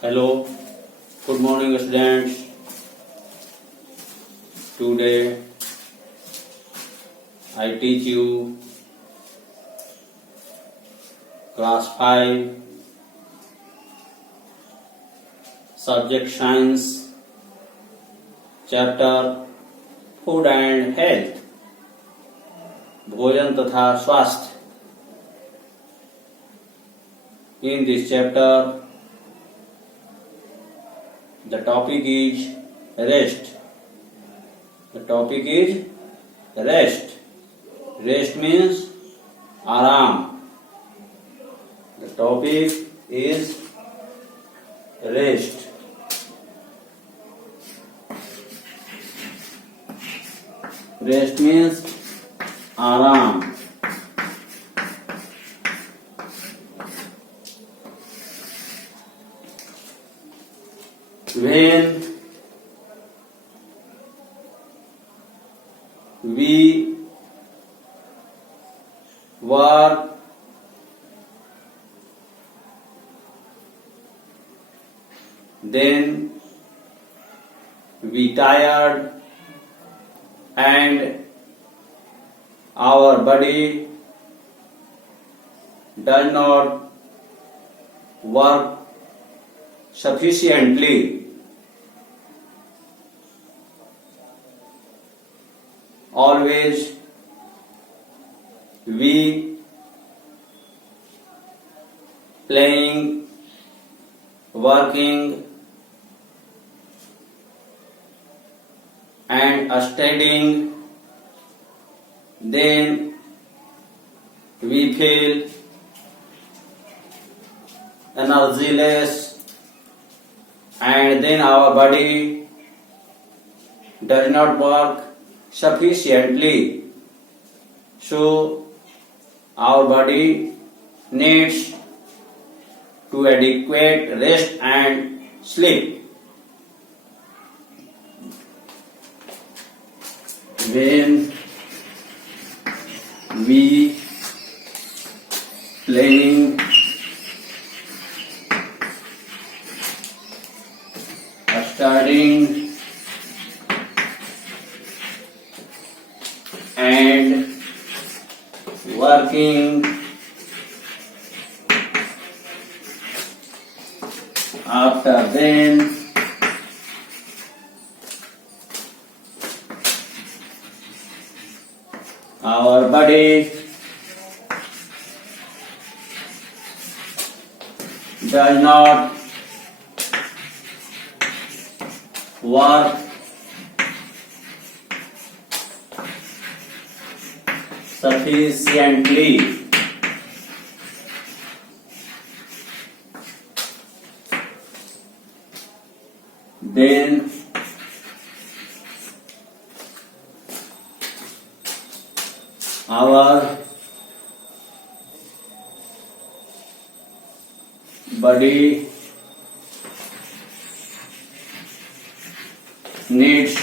Hello, good morning students. Today I teach you class 5 subject science chapter food and health भोजन तथा स्वास्थ्य. In this chapter the topic is rest. The topic is rest. Rest means आराम. The topic is rest. Rest means आराम. When we work then we tired and our body does not work sufficiently. Always we playing, working and studying, then we feel energyless and then our body does not work sufficiently. So our body needs to adequate rest and sleep. When we playing, studying and working, after then our body does not work sufficiently. Then our body needs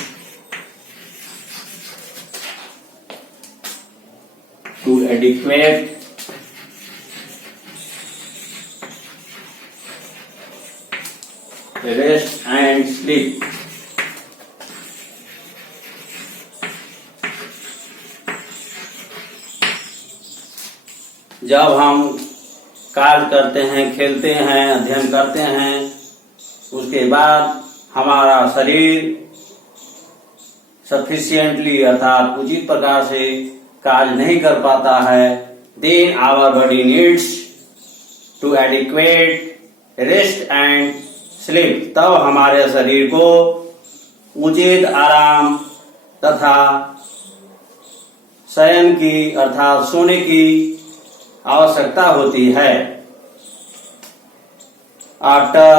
to adequate rest and sleep. जब हम कार्य करते हैं, खेलते हैं, अध्ययन करते हैं, उसके बाद हमारा शरीर सफिशिएंटली अर्थात उचित प्रकार से कार्य नहीं कर पाता है, then our body needs to adequate rest and sleep. तब हमारे शरीर को उचित आराम तथा शयन की अर्थात सोने की आवश्यकता होती है. After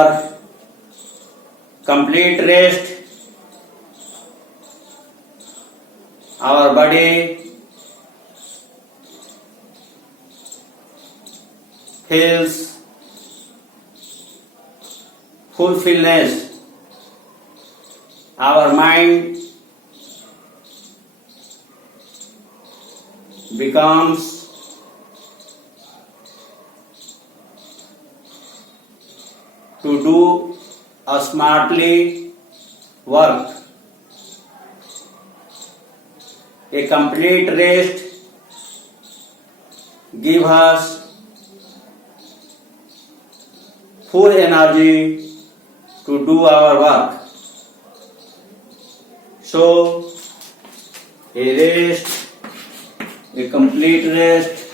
complete rest, our body feels fulfillness. Our mind becomes to do smartly work. A complete rest gives us full energy to do our work. So, a complete rest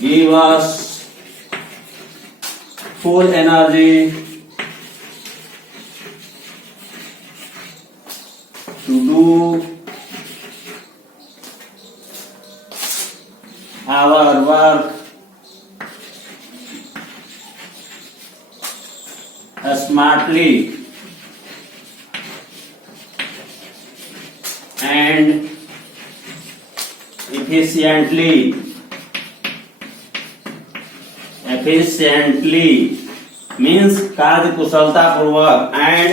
give us full energy to do our work smartly and efficiently means कार्य कुशलता पूर्वक and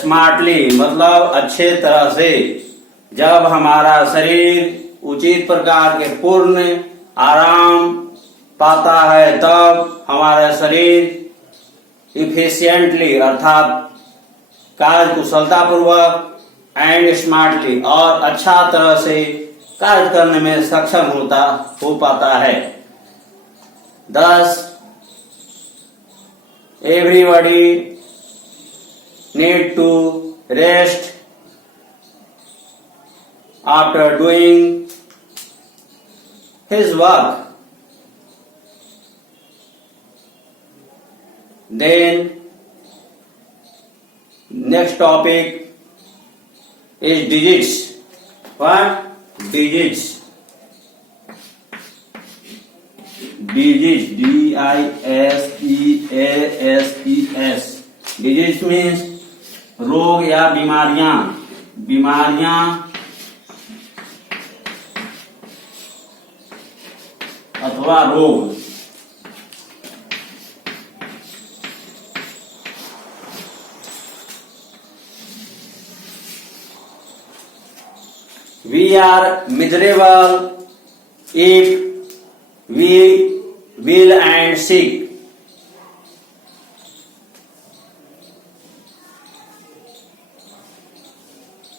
smartly मतलब अच्छे तरह से। जब हमारा शरीर उचित प्रकार के पूर्ण आराम पाता है तब हमारा शरीर इफिशिएंटली अर्थात कार्य कुशलता पूर्वक एंड स्मार्टली और अच्छा तरह से कार्य करने में सक्षम हो पाता है। Thus, everybody need to rest after doing his work. Then, next topic is digits. What? Digits. Digits, D-I-S-E-A-S-E-S. Digits means रोग या बीमारियां अथवा रोग। We are miserable if we will and sick.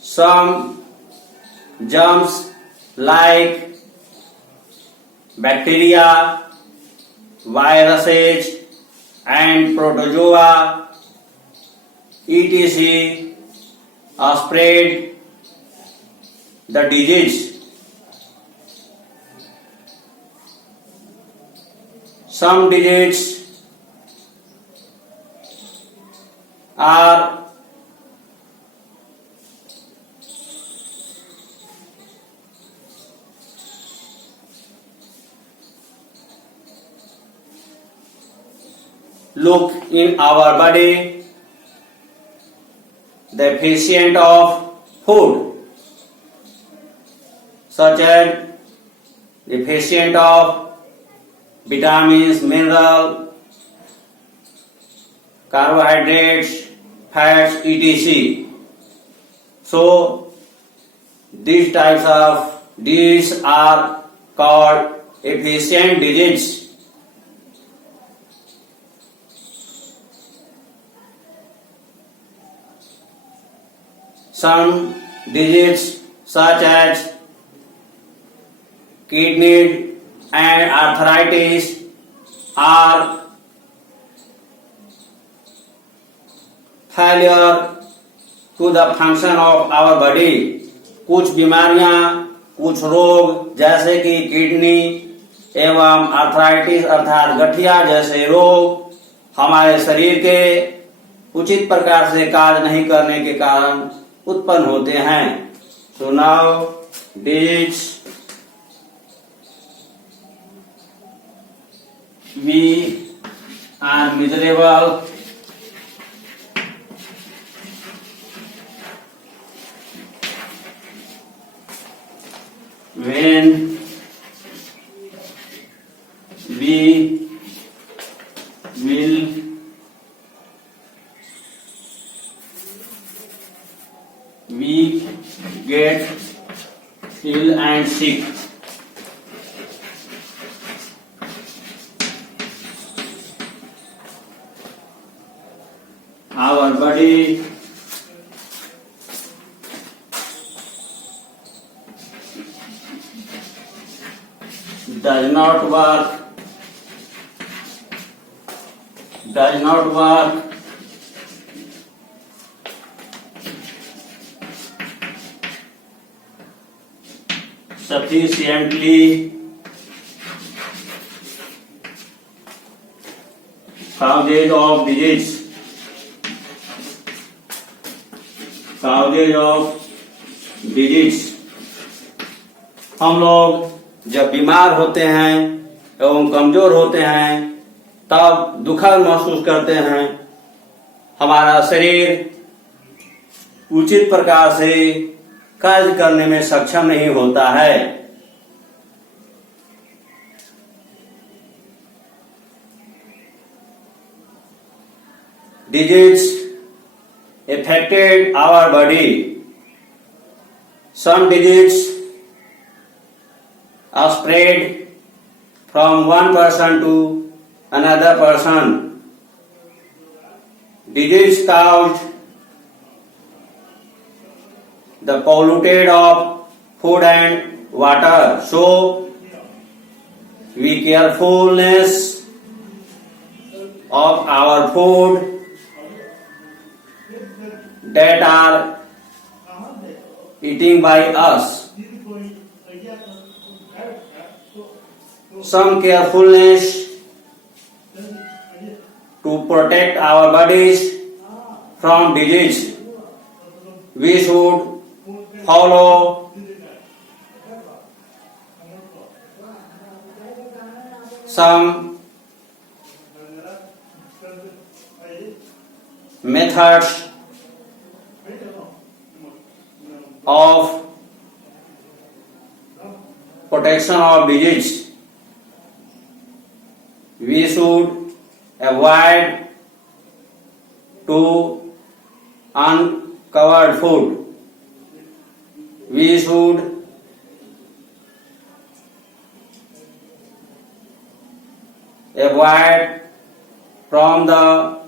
Some germs like bacteria, viruses and protozoa etc. spread the disease. Some diseases are look in our body deficient of food, such as deficient of vitamins, mineral, carbohydrates, fats, etc. So these types of diseases are called efficient diseases. Some diseases such as kidney and arthritis are failure to the function of our body. कुछ बीमारियां, कुछ रोग जैसे कि kidney एवं arthritis अर्थात गठिया जैसे रोग हमारे शरीर के उचित प्रकार से कार्य नहीं करने के कारण उत्पन्न होते हैं। So now disease we are miserable when we will get ill and sick. body does not work sufficiently causes of disease हम लोग जब बीमार होते हैं एवं कमजोर होते हैं तब दुखद महसूस करते हैं। हमारा शरीर उचित प्रकार से कार्य करने में सक्षम नहीं होता है। Disease affected our body. Some disease are spread from one person to another person. Disease caused the polluted of food and water. So, we carefulness of our food that are eating by us. Some carefulness to protect our bodies from disease. We should follow some methods of protection of disease. We should avoid to uncovered food. We should avoid from the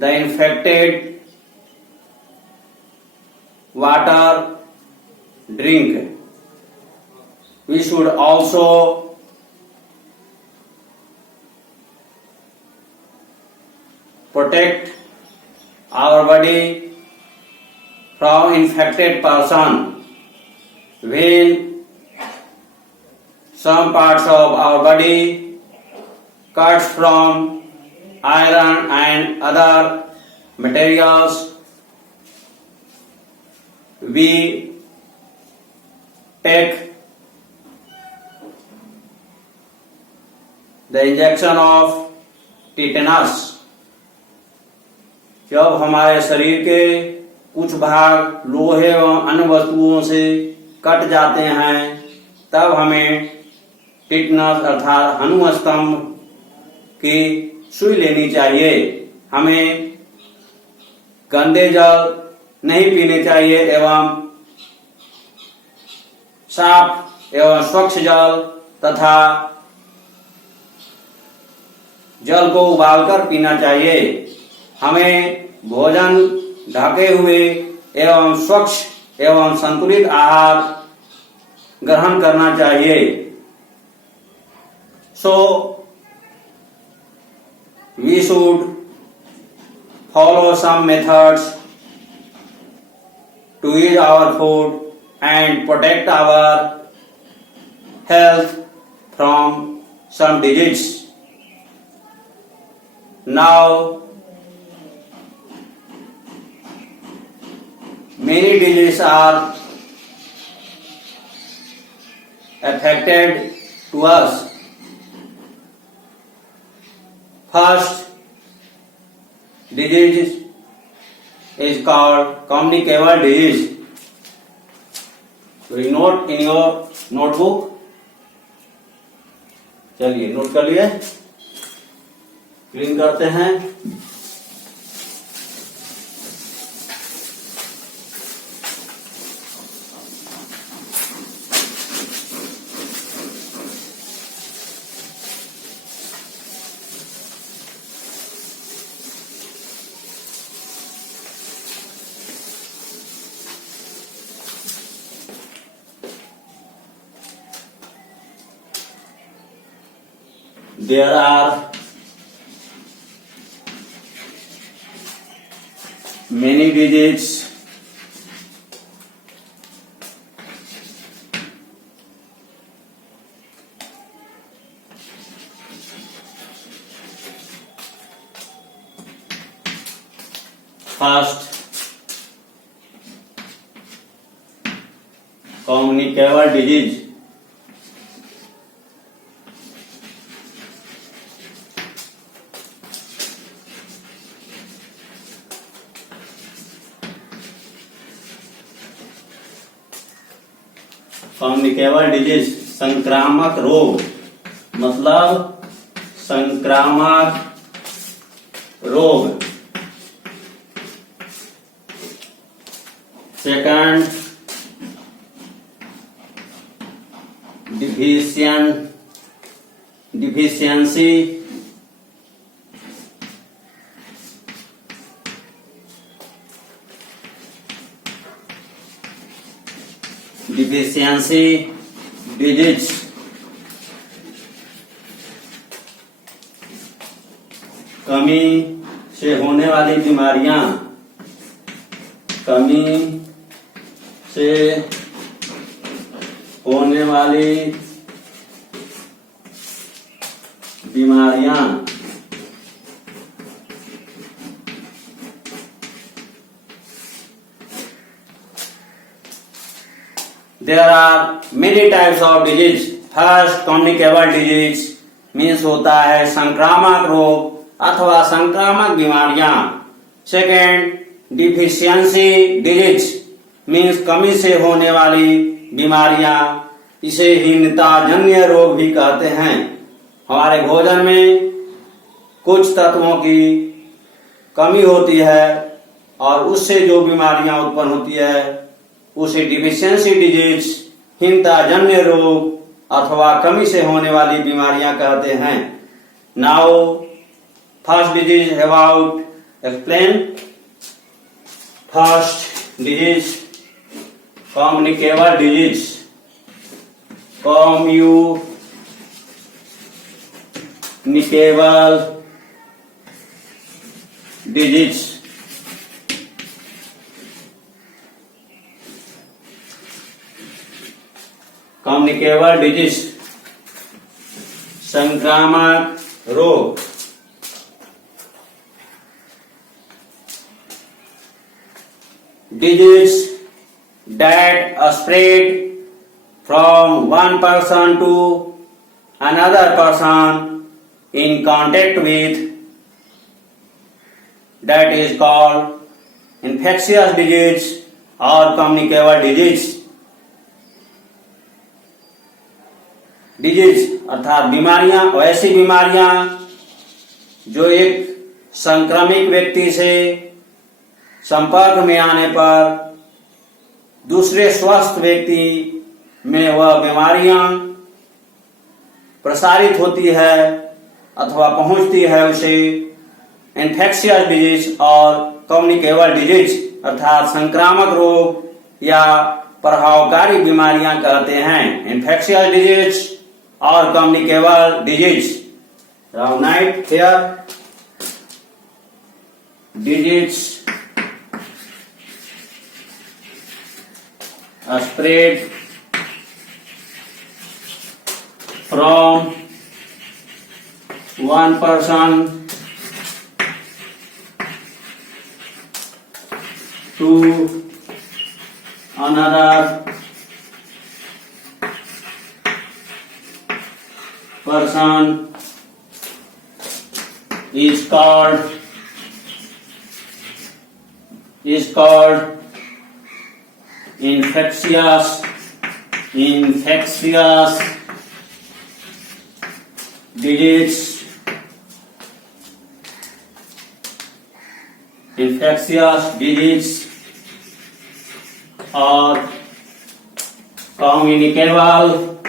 infected water drink. We should also protect our body from infected person. When some parts of our body cuts from iron and other materials, we take the injection of tetanus. जब हमारे शरीर के कुछ भाग लोहे एवं अन्य वस्तुओं से कट जाते हैं तब हमें टिटनस अर्थात हनु स्तंभ की सुई लेनी चाहिए। हमें गंदे जल नहीं पीने चाहिए एवं साफ एवं स्वच्छ जल तथा जल को उबालकर पीना चाहिए। हमें भोजन ढके हुए एवं स्वच्छ एवं संतुलित आहार ग्रहण करना चाहिए। So, we should follow some methods to eat our food and protect our health from some disease. Now, many diseases are affected to us. First disease is called communicable disease. So you note in your notebook. चलिए note कर लिए, clean करते हैं। there are many digits first communicable digits communicable disease संक्रामक रोग मतलब संक्रामक रोग। सेकंड डिफिशियंसी डिजीज कमी से होने वाली बीमारियां, कमी से होने वाली बीमारियां There are many types of disease. First, communicable disease means होता है संक्रामक रोग अथवा संक्रामक बीमारियां। Second, deficiency disease means कमी से होने वाली बीमारियां। इसे हीनताजन्य रोग भी कहते हैं। हमारे भोजन में कुछ तत्वों की कमी होती है और उससे जो बीमारियां उत्पन्न होती है उसे डिफिशियंसी डिजीज हीनताजन्य रोग अथवा कमी से होने वाली बीमारियां कहते हैं। Now first disease about explain. First disease communicable disease. Communicable disease communicable disease संक्रामक रोग। Disease that spread from one person to another person in contact with, that is called infectious disease or communicable disease। Disease अर्थात बीमारियां, ऐसी बीमारियां जो एक संक्रमित व्यक्ति से संपर्क में आने पर दूसरे स्वस्थ व्यक्ति में वह बीमारियां प्रसारित होती है अथवा पहुंचती है, उसे इन्फेक्शियस डिजीज और कम्युनिकेबल डिजीज अर्थात संक्रामक रोग या प्रभावकारी बीमारियां कहते हैं। इन्फेक्शियस डिजीज और communicable disease. Now night here disease spread from one person to another person is called infectious disease। infectious disease or communicable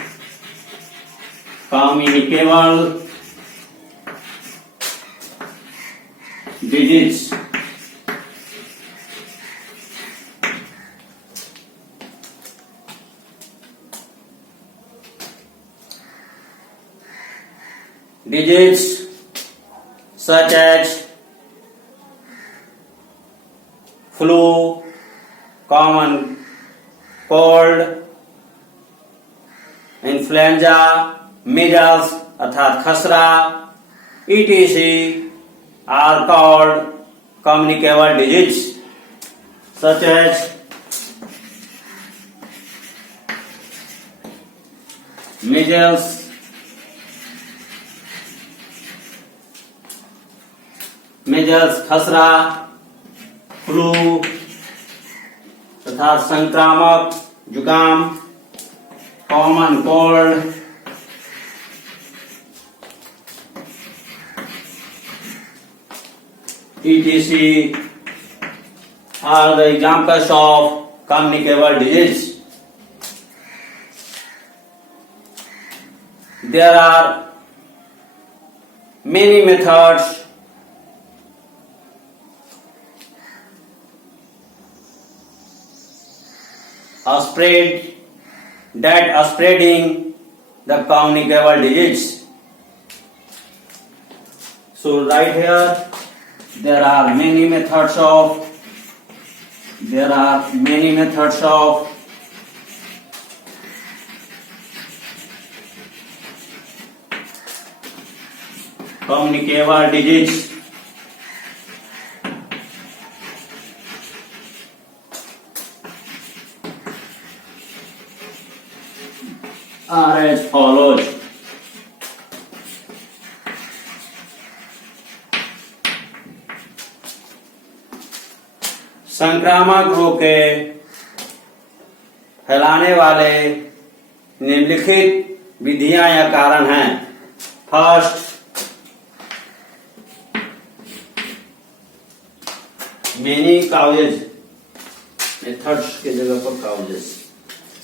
disease। diseases such as flu, common cold, influenza, measles अर्थात खसरा, etc. are called communicable disease such as measles, खसरा, flu तथा संक्रामक जुकाम, common cold, etc. are the examples of communicable disease. There are many methods of spreading the communicable disease. So right here there are many methods of communicable disease. Are as follows. संक्रामक रोग के फैलाने वाले निम्नलिखित विधियां या कारण हैं. फर्स्ट, मेनी काउजेज, मेथड्स के जगह पर causes.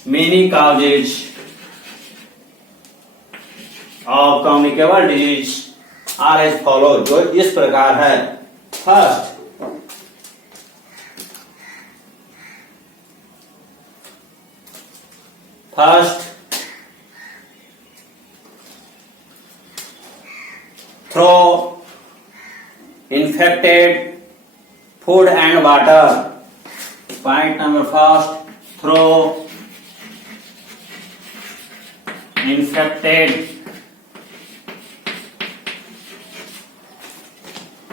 Many causes of communicable disease are as follow, जो इस प्रकार है. First, throw infected food and water. Point number first, throw infected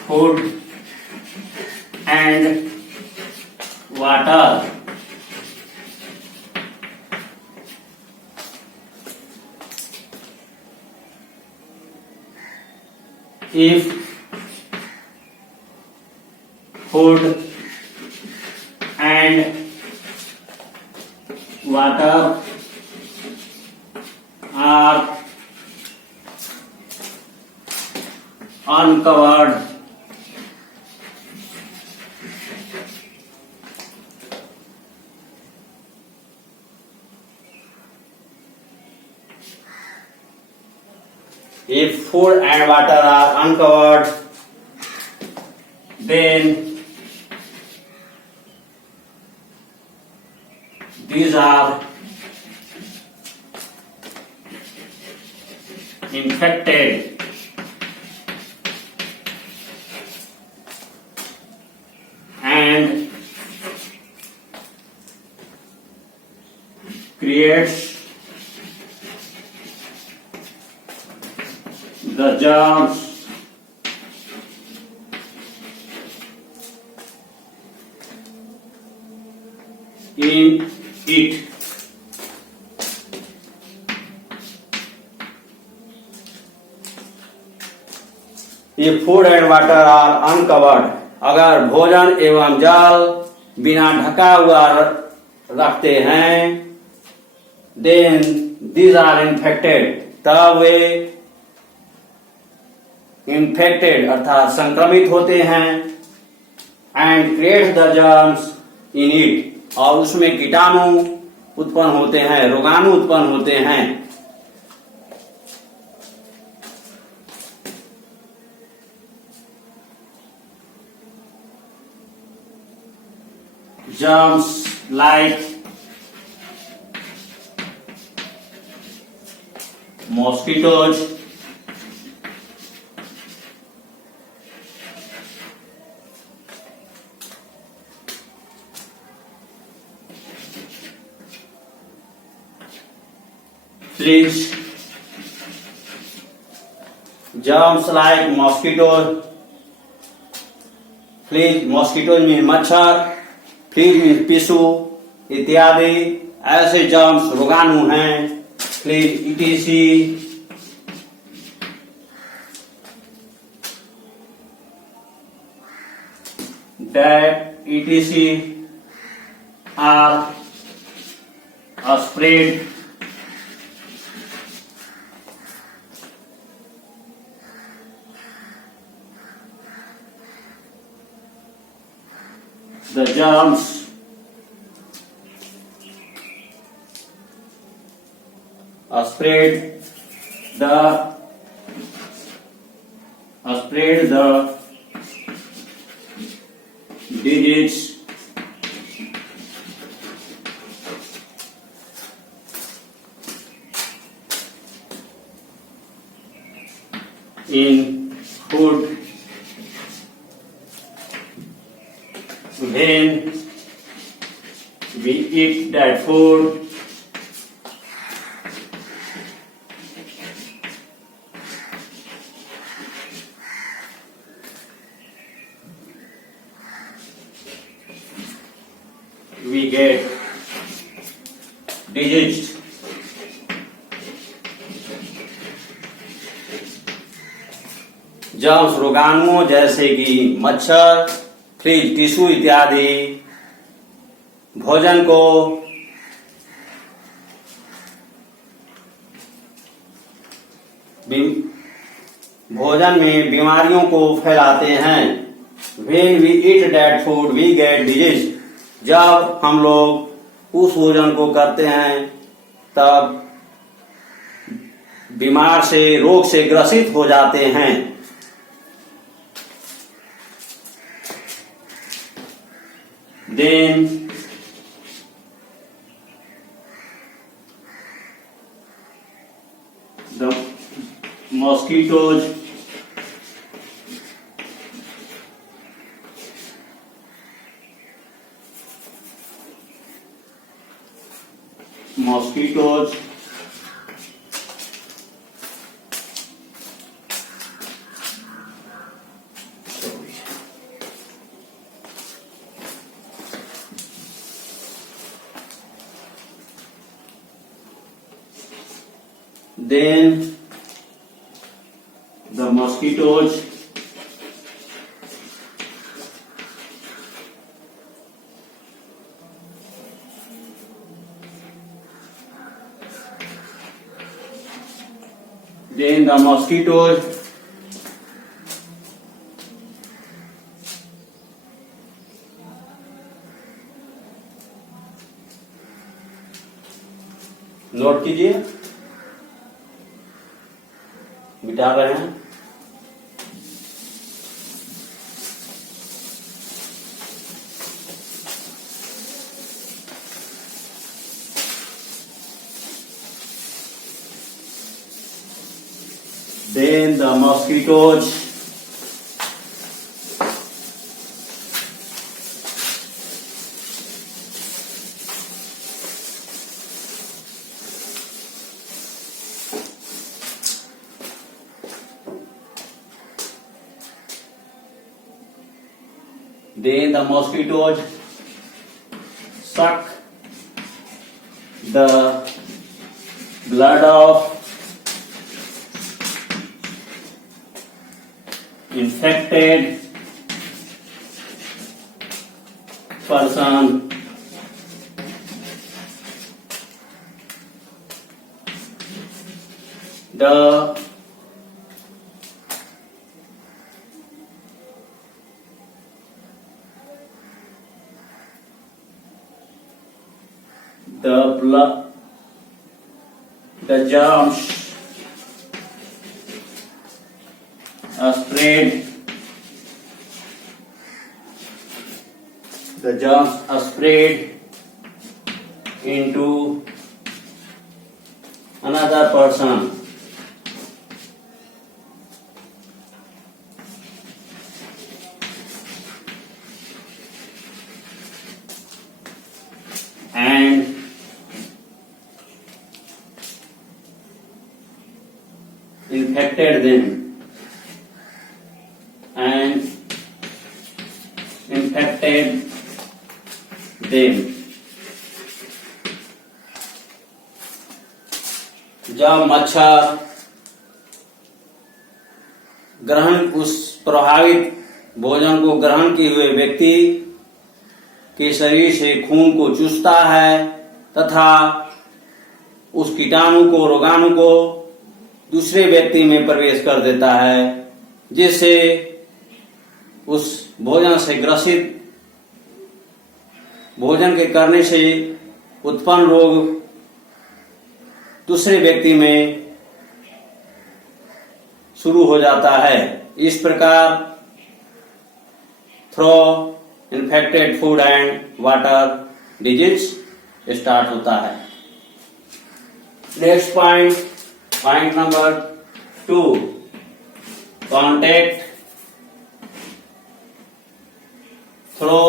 food and water. If food and water are uncovered, if food and water are uncovered, then these are infected and creates the germs in it. If food and water are uncovered, अगर भोजन एवं जल बिना ढका हुआ रखते हैं, then these are infected, तब वे infected अर्थात संक्रमित होते हैं, and create the germs in it, और उसमें कीटाणु उत्पन्न होते हैं, रोगाणु उत्पन्न होते हैं. Germs like mosquitoes, fleas, germs like mosquitoes. Fleas mosquitoes में मच्छर, फ्लीज में पिसू इत्यादि ऐसे जर्म्स रोगाणु हैं। Fleas etc that etc are spread the germs spread the disease in food when we eat that food. We get diseased. Germs रोगाणुओं जैसे कि मच्छर, फ्लीज, टिश्यू इत्यादि भोजन को भोजन में बीमारियों को फैलाते हैं। When we eat that food, we get disease. जब हम लोग उस भोजन को करते हैं तब बीमार से रोग से ग्रसित हो जाते हैं। Then the mosquitoes then the mosquitoes note कीजिए, मिटा रहे हैं। Then the mosquitoes suck the blood of infected person the germs are spread. The germs are spread into another person. And infected them and infected them. जब मच्छर उस प्रभावित भोजन को ग्रहण किए हुए व्यक्ति के शरीर से खून को चूसता है तथा उस कीटाणु को रोगाणु को दूसरे व्यक्ति में प्रवेश कर देता है, जिससे उस भोजन से ग्रसित भोजन के करने से उत्पन्न रोग दूसरे व्यक्ति में शुरू हो जाता है। इस प्रकार through infected food and water disease start होता है। Next point number 2, contact through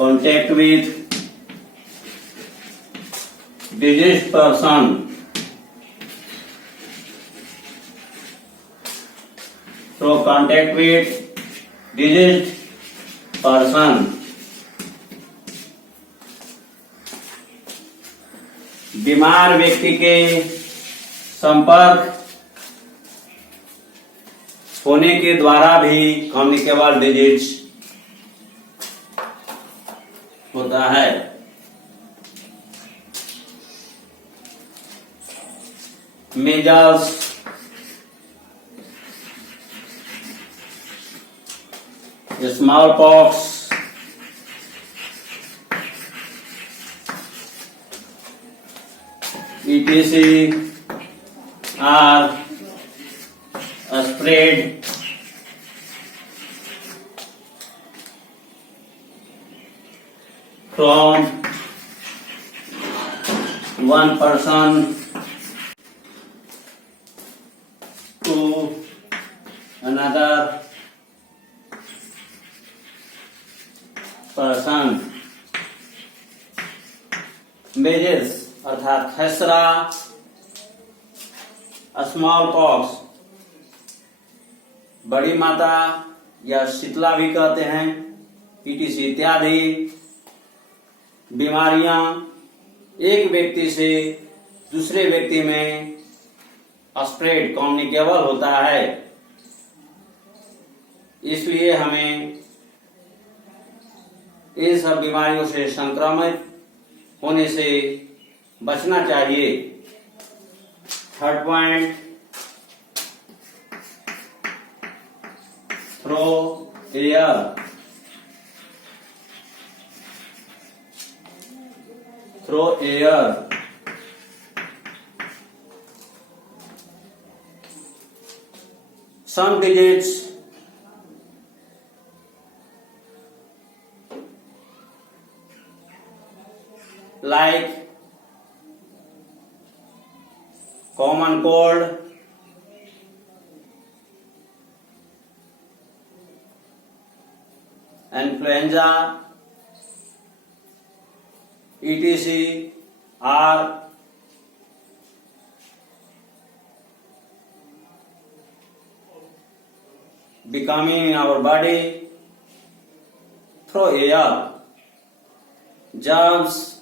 contact with diseased person through contact with diseased person। बीमार व्यक्ति के संपर्क होने के द्वारा भी कम्युनिकेबल डिजीज होता है। measles, smallpox, etc. are spread from one person to another person। Measles अर्थात खसरा, स्मॉल पॉक्स बड़ी माता या शीतला भी कहते हैं, ईटीसी इत्यादि बीमारियां एक व्यक्ति से दूसरे व्यक्ति में स्प्रेड कम्युनिकेबल होता है। इसलिए हमें इन सब बीमारियों से संक्रमित होने से बचना चाहिए। Third point, through air some digits like common cold, influenza, etc. are becoming in our body through air. Germs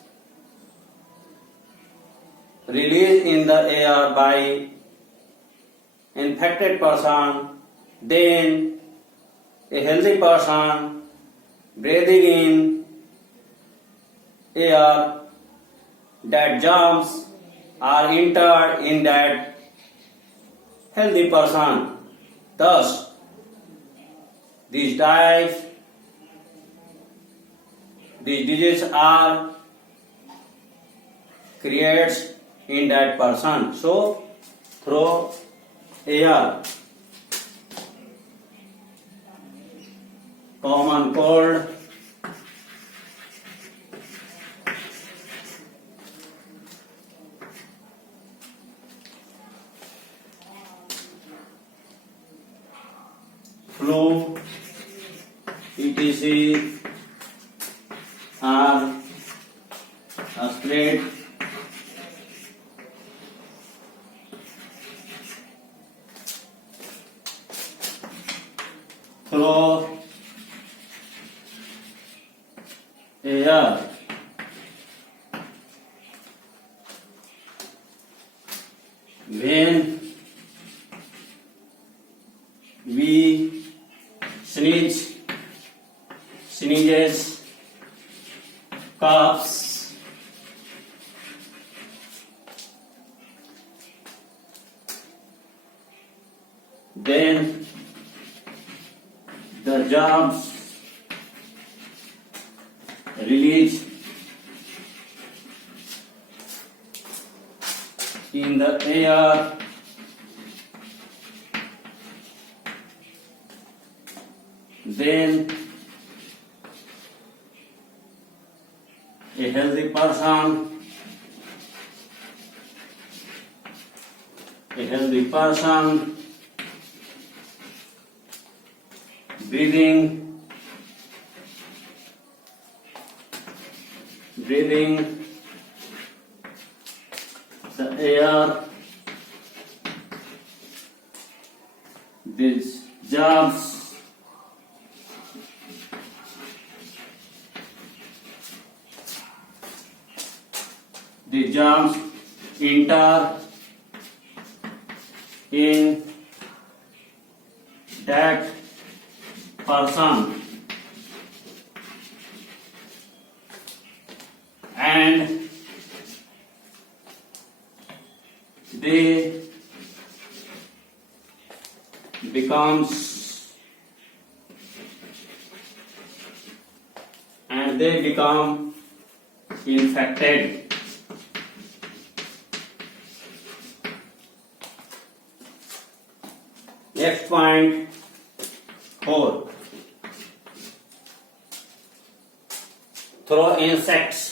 released in the air by infected person, then a healthy person breathing in air, that germs are entered in that healthy person. Thus, these diseases are created in that person. So, through air, common cold, flu, etc. species are spread through air. When we sneezes, coughs, then the germs release in the air. Then a healthy person breathing the air, these germs enter in that person and they become infected. Next point 4. Through insects.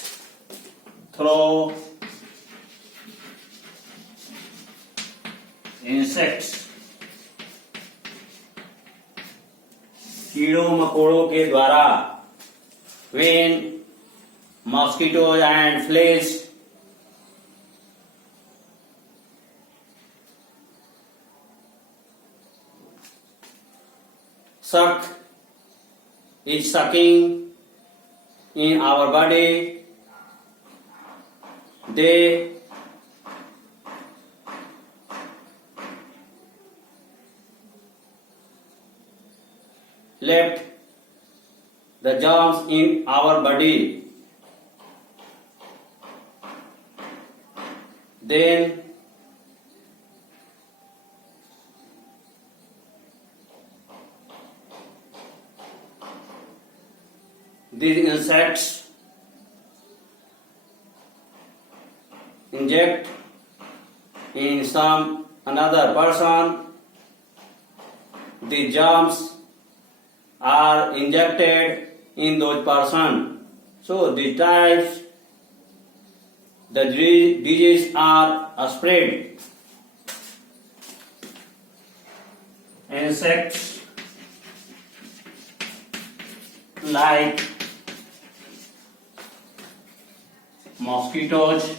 कीड़ों मकोड़ों के द्वारा when mosquitoes and flies sucking in our body, they left the germs in our body. Then these insects inject in some another person. The germs are injected in those person. So these types the diseases are spread. Insects like mosquitoes,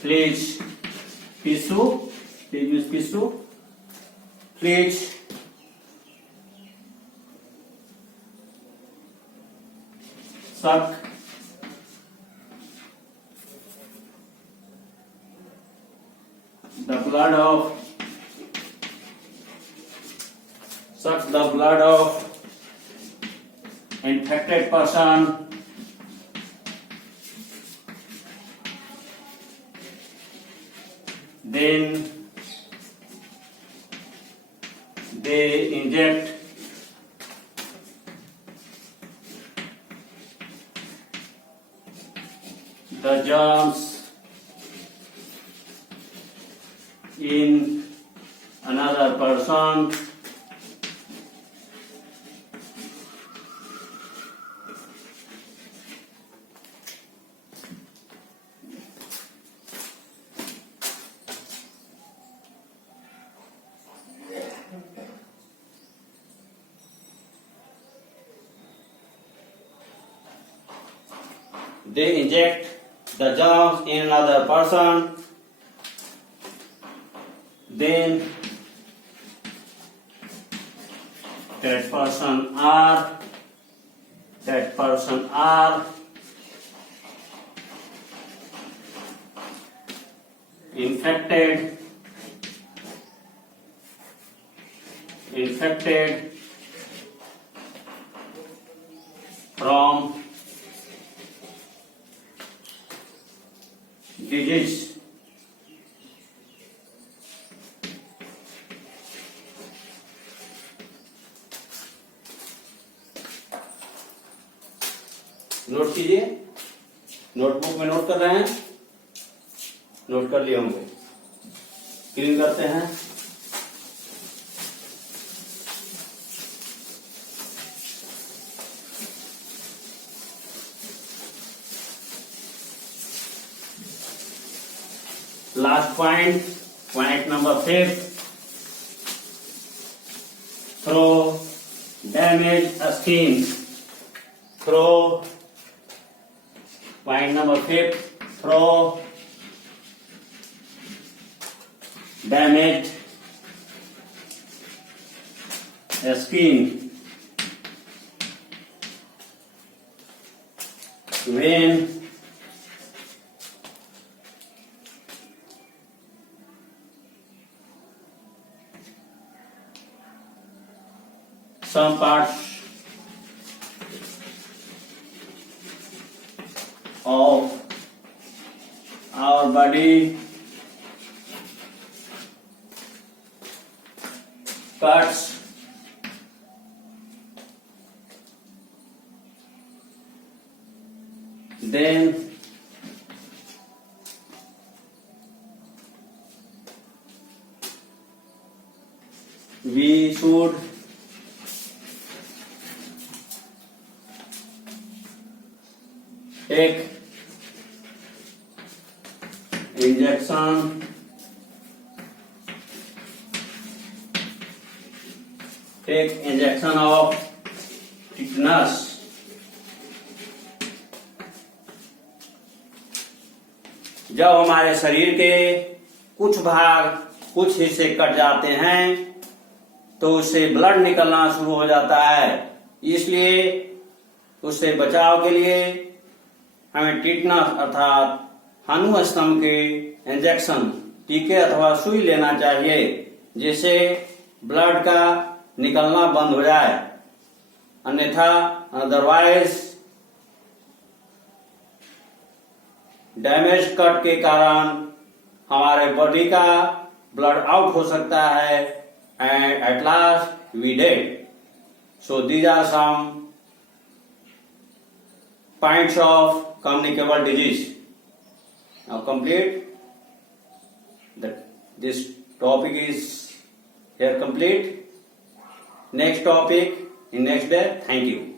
fleas, fleas, suck the blood of infected person. Then they inject the germs in another person. they inject the germs in another person, then that person are infected from disease. Note कीजिए, notebook में note कर रहे हैं, note कर लिए होंगे। Clean करते हैं। Last point number 5, through damage skin. Through point number 5, through damaged skin when some parts of our body cuts, then we should take injection of tetanus जब हमारे शरीर के कुछ भाग, कुछ हिस्से कट जाते हैं तो उससे ब्लड निकलना शुरू हो जाता है। इसलिए उससे बचाव के लिए हमें टिटनस अर्थात हानु स्तंभ के इंजेक्शन, टीके अथवा सुई लेना चाहिए, जिससे ब्लड का निकलना बंद हो जाए। अन्यथा अदरवाइज डैमेज कट के कारण हमारे बॉडी का ब्लड आउट हो सकता है and at last we dead. So these are some points of communicable disease. Now complete. This topic is here complete. Next topic in next day. Thank you.